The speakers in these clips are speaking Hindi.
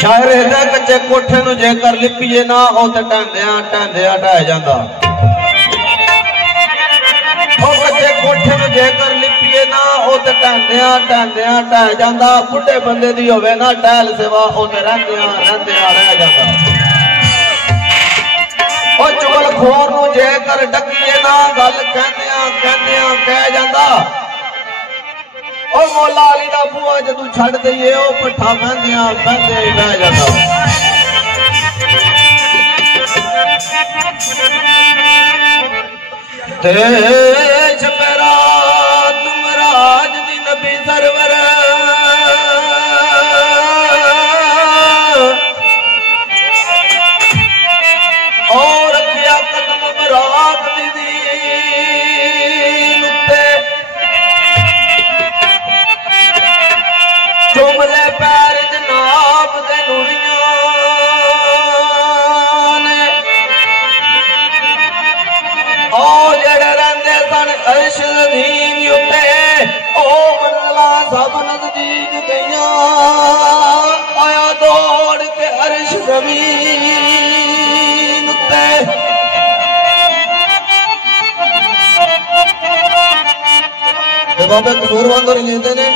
शायरे दे कच्चे कोठे नूं जेकर लिपीए ना ओ ते ढांदियां ढांदियां ढह जांदा। ओ कच्चे कोठे नूं जेकर लिपीए ना ओ ते ढांदियां ढांदियां ढह जांदा। बुढ़े बंदे दी होवे ना टहल सेवा ओ ते रहिंदियां रहिंदियां रह जांदा। ओ चुगल खोर नूं जेकर डकीए ना गल कहंदियां कहंदियां कह जांदा। ओ मौला अली दा बूआ जदू छड़ दईए ओ पट्ठा बहंदियां बहंदे ही बह जांदा। तेज मेरा तुम राज दी नबी सरवर और रखिया कदम बरात दी चुमले पैर जनाब दे नूरियां ने और जेड़े रहिंदे सन अर्श ज़मीन उत्ते ओ मंज़िलां सब नज़दीक गईयां। आया दौड़ के अर्श ज़मीन उत्ते बाबे कसूरवान तो नहीं लेते ने।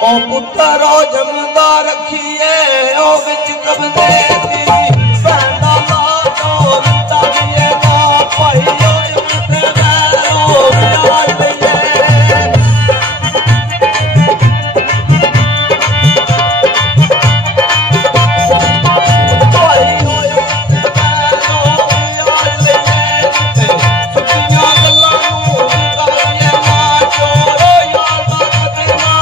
ओ पुत्र ओ जमदा रखिए ओ विच कब्जे दी बहना लाजो विता दिए ना भाई ओ इमते बैरो प्यार दिए भाई ओ इमते बैरो प्यार दिए सुखियां गल्लां नूं करिए ना चोरो यार बात ना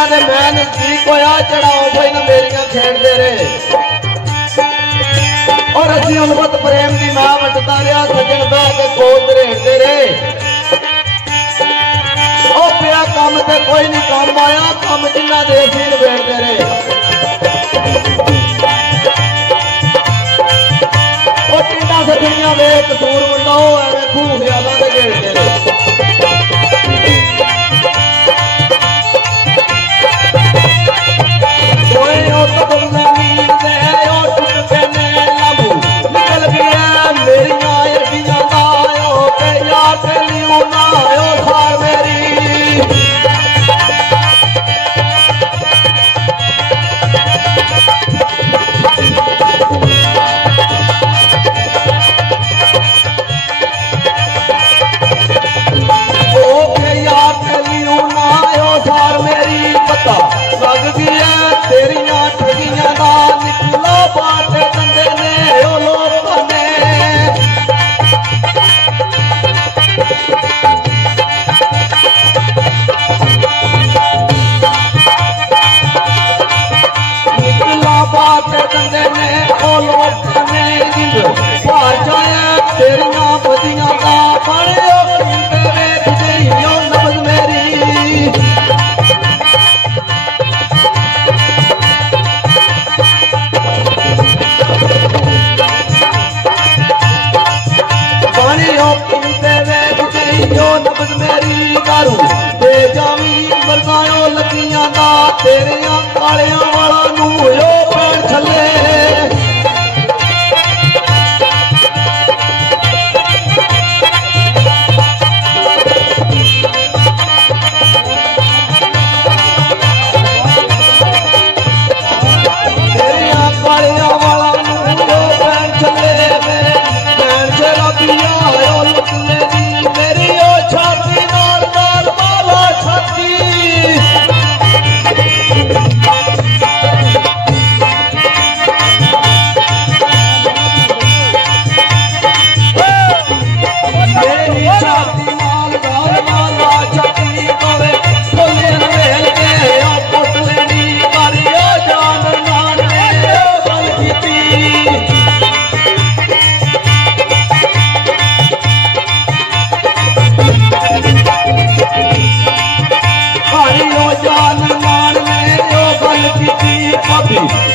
जिन्हां दे मैं नज़दीक होया चढ़ाओ भाई ना मेरियां खेडदे रहे और असीं उलफत प्रेम दी मां वटदा लिया सजन बह के गोद रेड़दे रहे ओ पिया कम ते कोई नहीं काम आया कम जिन्हां दे असीं नवेड़दे रहे ओ टिंडा सजनियां वे कसूर मुंडा ओ एवें खूह ख्यालां दे घेड़दे रहे तेरिया कालियां वाला नू यो पैण थले तेरिया कालियां वाला नू यो पैण थले मेरे पैण चला पिया यो लुटले दी मेरी ओ छाती नाल नाल बाला छाती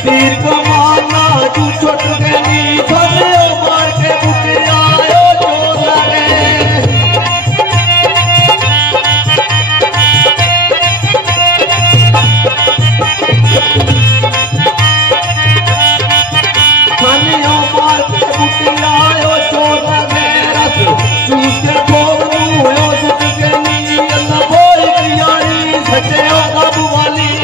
तीर कमाना तू छुट गई थले मार के बुटिया जोर लगे थले मार के बुटिया जोर लगे रस चूस के भोग मुँह सुट गई अल्लाह बोल कियारी सचे कब वाली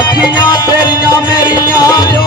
अखियां तेरियां मेरियां